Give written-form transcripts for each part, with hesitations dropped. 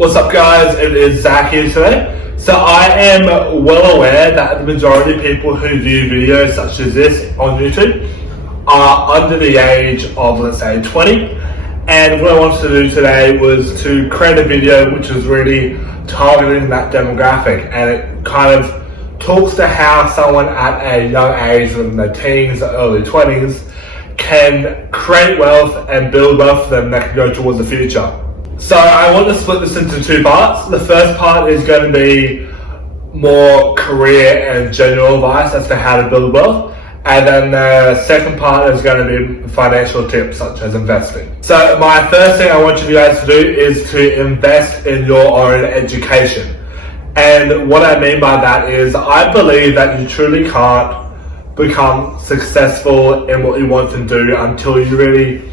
What's up guys, it is Zac here today. So I am well aware that the majority of people who do videos such as this on YouTube are under the age of, let's say, 20. And what I wanted to do today was to create a video which is really targeting that demographic, and it kind of talks to how someone at a young age, in their teens or early 20s, can create wealth and build wealth for them that can go towards the future. So I want to split this into two parts. The first part is going to be more career and general advice as to how to build wealth. And then the second part is going to be financial tips such as investing. So my first thing I want you guys to do is to invest in your own education. And what I mean by that is I believe that you truly can't become successful in what you want to do until you really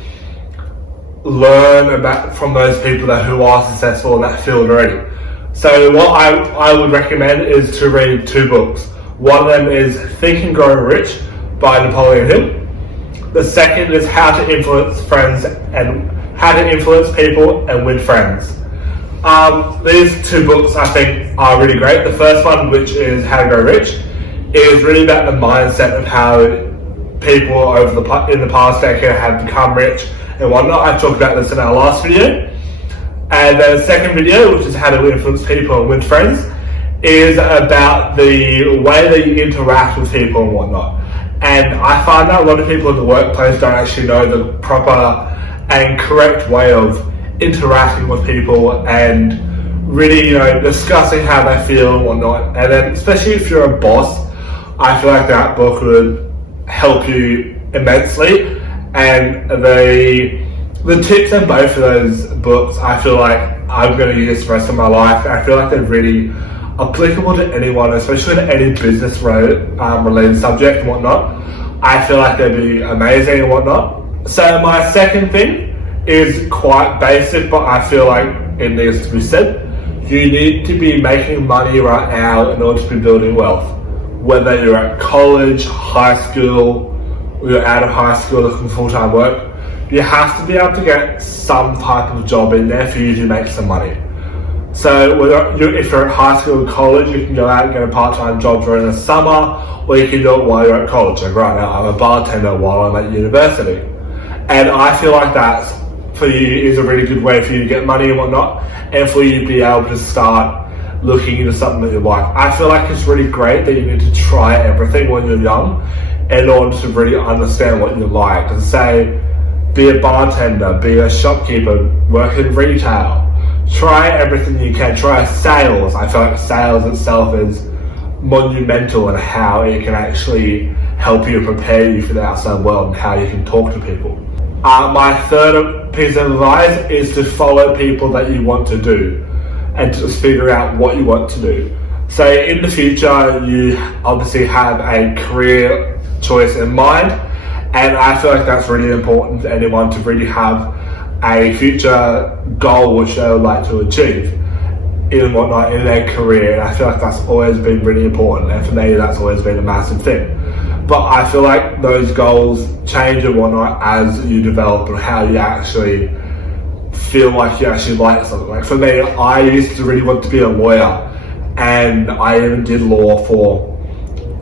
learn about from those people who are successful in that field already. So what I would recommend is to read two books. One of them is Think and Grow Rich by Napoleon Hill. The second is How to Influence People and Win Friends. These two books I think are really great. The first one, which is How to Grow Rich, is really about the mindset of how people in the past decade have become rich and whatnot. I talked about this in our last video. And the second video, which is How to Influence People and Win Friends, is about the way that you interact with people and whatnot. And I find that a lot of people in the workplace don't actually know the proper and correct way of interacting with people and really, discussing how they feel and whatnot. And then, especially if you're a boss, I feel like that book would help you immensely. And the tips in both of those books, I feel like I'm going to use the rest of my life. I feel like they're really applicable to anyone, especially in any business related subject and whatnot. I feel like they'd be amazing and whatnot. So my second thing is quite basic, but I feel like it needs to be said. You need to be making money right now in order to be building wealth. Whether you're at college, high school, or you're out of high school looking for full-time work, you have to be able to get some type of job in there for you to make some money. So if you're at high school or college, you can go out and get a part-time job during the summer, or you can do it while you're at college. Like right now, I'm a bartender while I'm at university. And I feel like that for you is a really good way for you to get money and whatnot, and for you to be able to start looking into something that you like. I feel like it's really great that you need to try everything when you're young in order to really understand what you like. And say, be a bartender, be a shopkeeper, work in retail. Try everything you can. Try sales. I feel like sales itself is monumental in how it can actually help you prepare you for the outside world and how you can talk to people. My third piece of advice is to follow people that you want to do and to just figure out what you want to do. So in the future, you obviously have a career choice in mind, and I feel like that's really important for anyone to really have a future goal which they would like to achieve in whatnot in their career. And I feel like that's always been really important, and for me that's always been a massive thing. But I feel like those goals change and whatnot as you develop and how you actually feel like you actually like something. Like for me, I used to really want to be a lawyer, and I even did law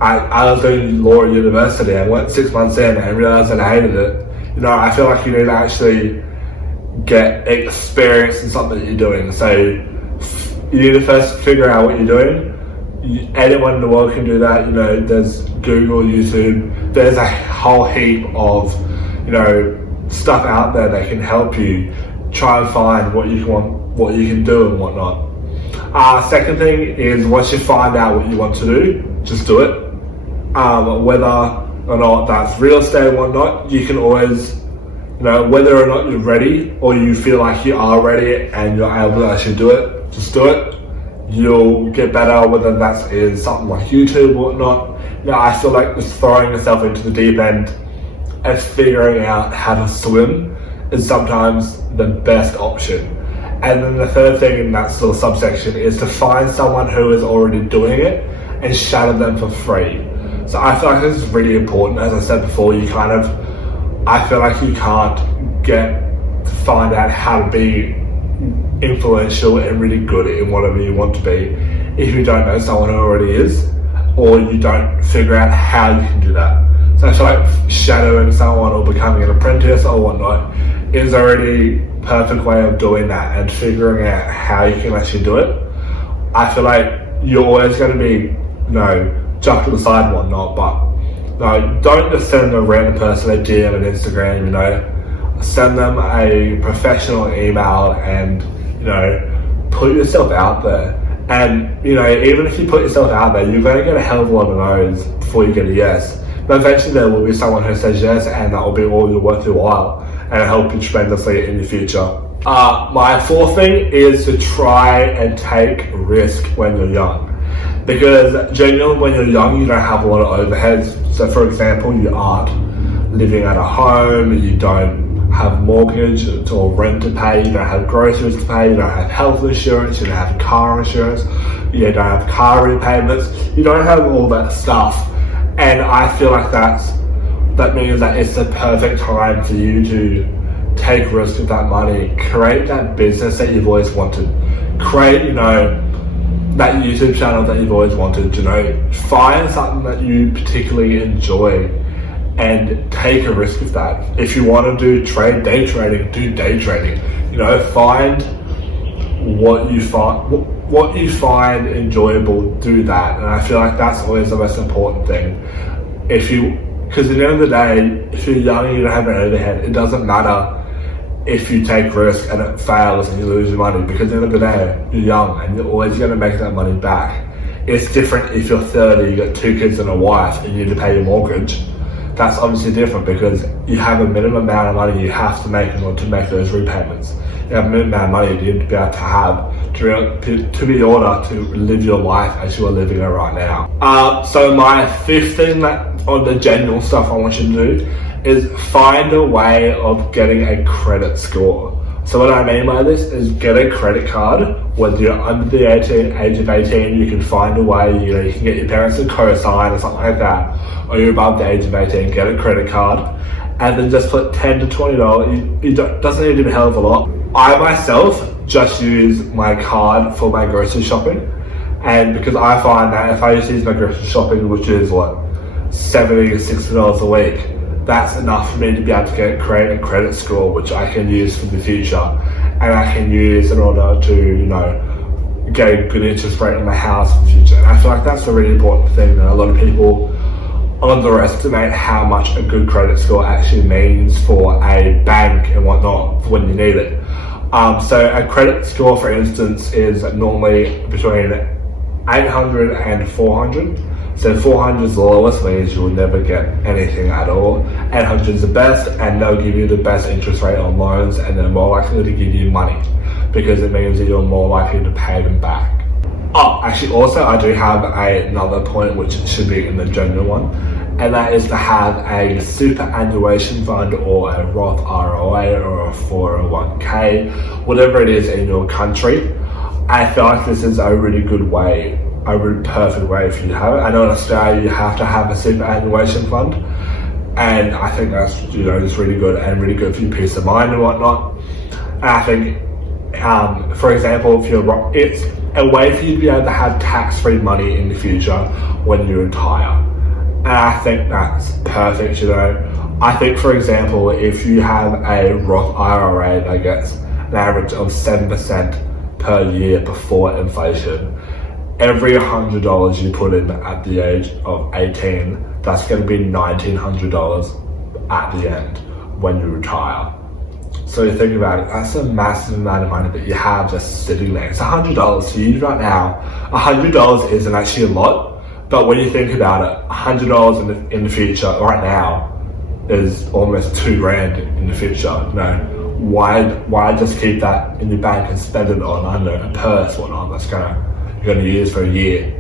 I was doing law at university. I went 6 months in and realised that I hated it. I feel like you need to actually get experience in something that you're doing. So you need to first figure out what you're doing. Anyone in the world can do that. There's Google, YouTube. There's a whole heap of stuff out there that can help you try and find what you can do and whatnot. Second thing is, once you find out what you want to do, just do it. Whether or not that's real estate and whatnot, you can always, whether or not you're ready or you feel like you are ready and you're able to actually do it, just do it. You'll get better, whether that's in something like YouTube or whatnot. I feel like just throwing yourself into the deep end and figuring out how to swim is sometimes the best option. And then the third thing in that little subsection is to find someone who is already doing it and shadow them for free. So I feel like this is really important. As I said before, I feel like you can't find out how to be influential and really good in whatever you want to be if you don't know someone who already is, or you don't figure out how you can do that. So I feel like shadowing someone or becoming an apprentice or whatnot is a really perfect way of doing that and figuring out how you can actually do it. I feel like you're always going to be, jumped to the side and whatnot, but don't just send a random person a DM on Instagram, send them a professional email and, put yourself out there. And, even if you put yourself out there, you're going to get a hell of a lot of no's before you get a yes. But eventually there will be someone who says yes, and that will be all worth your while and help you tremendously in the future. My fourth thing is to try and take risk when you're young. Because genuinely when you're young, you don't have a lot of overheads. So for example, you aren't living at a home, you don't have mortgage or rent to pay, you don't have groceries to pay, you don't have health insurance, you don't have car insurance, you don't have car repayments, you don't have all that stuff. And I feel like that means that it's the perfect time for you to take risk with that money, create that business that you've always wanted, create, that YouTube channel that you've always wanted, find something that you particularly enjoy and take a risk with that. If you want to do day trading, do day trading. Find what you find enjoyable, do that. And I feel like that's always the most important thing. Because at the end of the day, if you're young and you don't have an overhead, it doesn't matter if you take risk and it fails and you lose your money, because at the end of the day, you're young and you're always going to make that money back. It's different if you're 30, you got 2 kids and a wife and you need to pay your mortgage. That's obviously different because you have a minimum amount of money you have to make in order to make those repayments. You have a minimum amount of money you need to be able to have to be order to live your life as you are living it right now. So my fifth thing on the general stuff I want you to do is find a way of getting a credit score. So what I mean by this is get a credit card. Whether you're under the age of 18, you can find a way, you can get your parents to co-sign or something like that, or you're above the age of 18, get a credit card, and then just put $10 to $20. It doesn't need to be a hell of a lot. I myself just use my card for my grocery shopping, and because I find that if I just use my grocery shopping, which is $70 to $60 a week, that's enough for me to be able to create a credit score which I can use for the future, and I can use in order to get a good interest rate in my house in the future. And I feel like that's a really important thing, and a lot of people underestimate how much a good credit score actually means for a bank and whatnot for when you need it. So a credit score, for instance, is normally between 800 and 400. So 400 is the lowest, means you will never get anything at all. 800 is the best, and they'll give you the best interest rate on loans, and they're more likely to give you money because it means that you're more likely to pay them back. Actually, also I do have another point which should be in the general one, and that is to have a superannuation fund or a Roth IRA or a 401k, whatever it is in your country. I feel like this is a really good way, a really perfect way for you to have it. I know in Australia you have to have a superannuation fund, and I think that's just really good and really good for your peace of mind and whatnot. And I think, for example, it's a way for you to be able to have tax-free money in the future when you retire. And I think that's perfect, I think, for example, if you have a Roth IRA that gets an average of 7% per year before inflation, every $100 you put in at the age of 18, that's going to be $1,900 at the end when you retire. So you think about it, that's a massive amount of money that you have just sitting there. It's $100 to you right now. $100 isn't actually a lot, but when you think about it, $100 in the future right now is almost $2,000 in the future. Why just keep that in your bank and spend it on a purse or whatnot you're going to use for a year?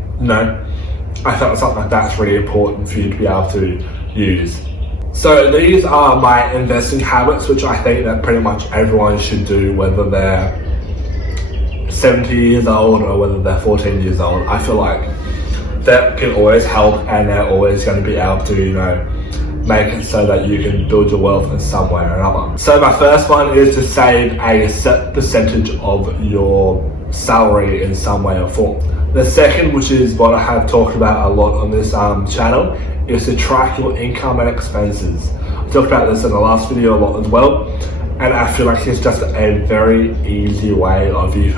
I felt something like that's really important for you to be able to use. So these are my investing habits, which I think that pretty much everyone should do, whether they're 70 years old or whether they're 14 years old. I feel like that can always help, and they're always going to be able to, make it so that you can build your wealth in some way or another. So my first one is to save a set percentage of your salary in some way or form. The second, which is what I have talked about a lot on this channel, is to track your income and expenses. I talked about this in the last video a lot as well, and I feel like it's just a very easy way of you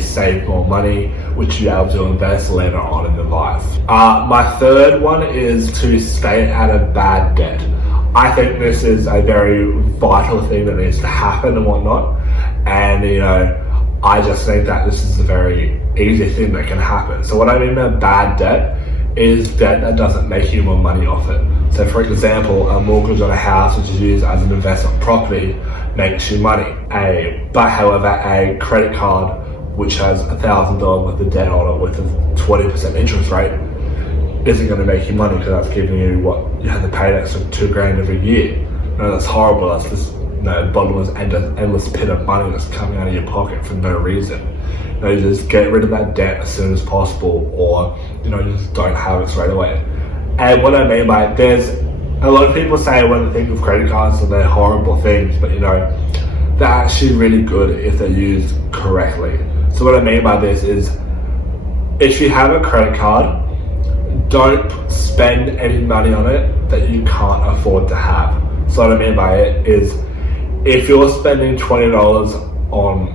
save more money, which you're able to invest later on in your life. My third one is to stay out of bad debt. I think this is a very vital thing that needs to happen and whatnot, and I just think that this is a very easy thing that can happen. So what I mean by bad debt is debt that doesn't make you more money off it. So for example, a mortgage on a house, which is used as an investment property, makes you money. But however, a credit card, which has $1,000 worth of debt on it with a 20% interest rate, isn't going to make you money, because that's giving you what you have to pay an extra $2,000 every year. That's horrible. That's just bottomless endless pit of money that's coming out of your pocket for no reason. You just get rid of that debt as soon as possible, or you just don't have it straight away. And what I mean by it, there's a lot of people say when they think of credit cards that they're horrible things, but they're actually really good if they're used correctly. So what I mean by this is, if you have a credit card, don't spend any money on it that you can't afford to have. So what I mean by it is, if you're spending $20 on,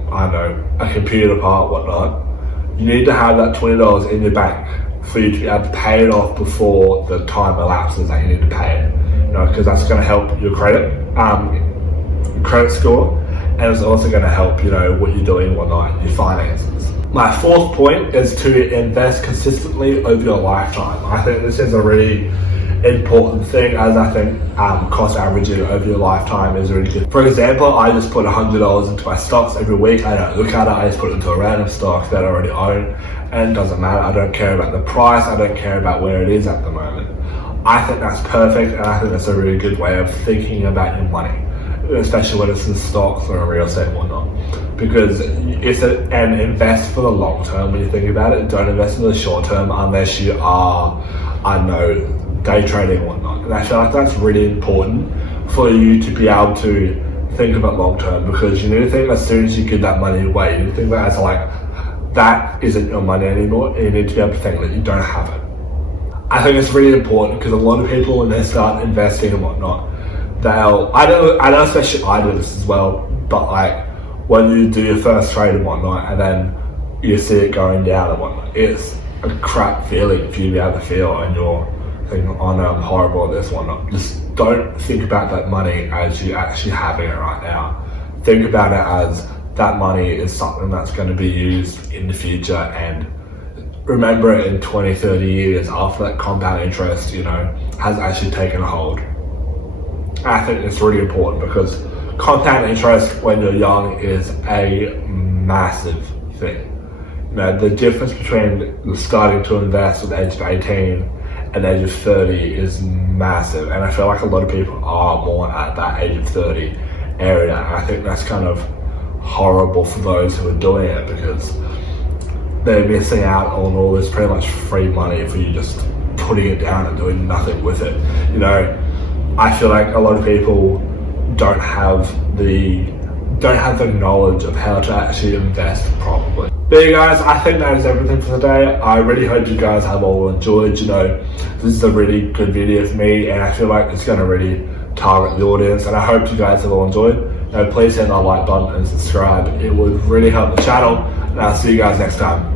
a computer part, whatnot, you need to have that $20 in your bank for you to be able to pay it off before the time elapses that you need to pay it. Because that's going to help your credit score, and it's also going to help, what you're doing and whatnot, your finances. My fourth point is to invest consistently over your lifetime. I think this is a really important thing, as I think cost averaging over your lifetime is really good. For example, I just put $100 into my stocks every week. I don't look at it, I just put it into a random stock that I already own, and it doesn't matter. I don't care about the price, I don't care about where it is at the moment. I think that's perfect, and I think that's a really good way of thinking about your money, especially when it's in stocks or in real estate and whatnot, because and invest for the long term. When you think about it, don't invest in the short term unless you are, day trading and whatnot. And I feel like that's really important for you to be able to think about long term, because you need to think as soon as you give that money away, you need to think that as that isn't your money anymore, and you need to be able to think that you don't have it. I think it's really important, because a lot of people, when they start investing and whatnot, I know especially I do this as well, but when you do your first trade and whatnot, and then you see it going down and whatnot, it's a crap feeling for you to be able to feel, and you're thinking, oh no, I'm horrible at this, whatnot. Just don't think about that money as you actually having it right now. Think about it as that money is something that's going to be used in the future, and remember it in 20, 30 years after that compound interest, has actually taken a hold. I think it's really important, because compound interest when you're young is a massive thing. The difference between starting to invest at the age of 18 and the age of 30 is massive, and I feel like a lot of people are more at that age of 30 area. And I think that's kind of horrible for those who are doing it, because they're missing out on all this pretty much free money for you just putting it down and doing nothing with it. I feel like a lot of people don't have the knowledge of how to actually invest properly. But yeah, guys, I think that is everything for today. I really hope you guys have all enjoyed. This is a really good video for me, and I feel like it's going to really target the audience, and I hope you guys have all enjoyed. Please hit that like button and subscribe. It would really help the channel, and I'll see you guys next time.